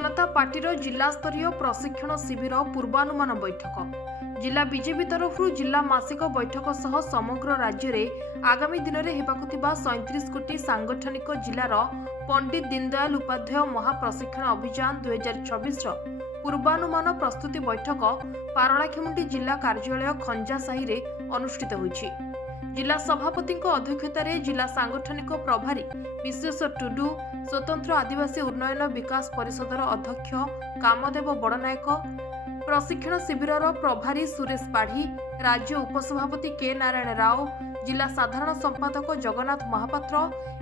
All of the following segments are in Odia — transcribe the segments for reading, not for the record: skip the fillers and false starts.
जनता पार्टीर जिला स्तरीय प्रशिक्षण शिविर पूर्वानुमान बैठक जिला बीजेपी तरफ जिला मासिक बैठक सह समग्र राज्य में आगामी दिन में होगा 37 कोटी सांगठनिक जिलार पंडित दीनदयाल उपाध्याय महाप्रशिक्षण अभियान 2024 पूर्वानुमान प्रस्तुति बैठक पारलाखेमुंडी जिला कार्यालय खंजासाही में अनुष्ठित होईछि। जिला सभापति अध्यक्षतार जिला सांगठनिक प्रभारी विश्वेश्वर टुडू, स्वतंत्र आदिवासी उन्नयन विकास परिषदर अध्यक्ष कामदेव बड़नायक, प्रशिक्षण शिविरर प्रभारी सुरेश पाढ़ी, राज्य उपसभापति के नारायण राव, जिला साधारण संपादक जगन्नाथ महापात्र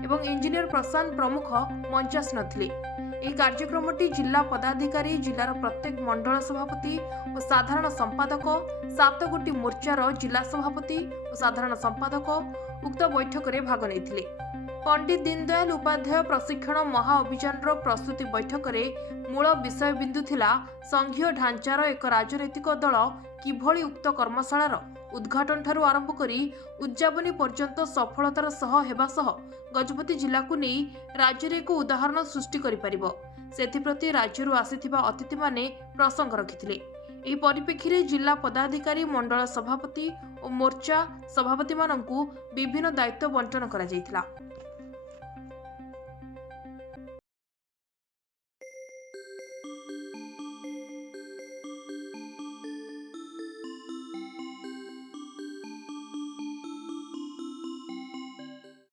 एवं इंजीनियर प्रशांत प्रमुख मंचासीन थिले। ଏହି କାର୍ଯ୍ୟକ୍ରମଟି ଜିଲ୍ଲା ପଦାଧିକାରୀ, ଜିଲ୍ଲାର ପ୍ରତ୍ୟେକ ମଣ୍ଡଳ ସଭାପତି ଓ ସାଧାରଣ ସମ୍ପାଦକ, 7 ଗୋଟି ମୋର୍ଚ୍ଚାର ଜିଲ୍ଲା ସଭାପତି ଓ ସାଧାରଣ ସମ୍ପାଦକ ଉକ୍ତ ବୈଠକରେ ଭାଗ ନେଇଥିଲେ। ପଣ୍ଡିତ ଦୀନଦୟାଲ ଉପାଧ୍ୟାୟ ପ୍ରଶିକ୍ଷଣ ମହା ଅଭିଯାନର ପ୍ରସ୍ତୁତି ବୈଠକରେ ମୂଳ ବିଷୟବିନ୍ଦୁ ଥିଲା ସଂଘୀୟ ଢାଞ୍ଚାର ଏକ ରାଜନୈତିକ ଦଳ କିଭଳି ଉକ୍ତ କର୍ମଶାଳାର ଉଦ୍ଘାଟନ ଠାରୁ ଆରମ୍ଭ କରି ଉଦ୍ଯାପନୀ ପର୍ଯ୍ୟନ୍ତ ସଫଳତାର ସହ ହେବା ସହ ଗଜପତି ଜିଲ୍ଲାକୁ ନେଇ ରାଜ୍ୟରେ ଏକ ଉଦାହରଣ ସୃଷ୍ଟି କରିପାରିବ, ସେଥିପ୍ରତି ରାଜ୍ୟରୁ ଆସିଥିବା ଅତିଥିମାନେ ପ୍ରସଙ୍ଗ ରଖିଥିଲେ। ଏହି ପରିପ୍ରେକ୍ଷୀରେ ଜିଲ୍ଲା ପଦାଧିକାରୀ, ମଣ୍ଡଳ ସଭାପତି ଓ ମୋର୍ଚ୍ଚା ସଭାପତିମାନଙ୍କୁ ବିଭିନ୍ନ ଦାୟିତ୍ୱ ବଣ୍ଟନ କରାଯାଇଥିଲା।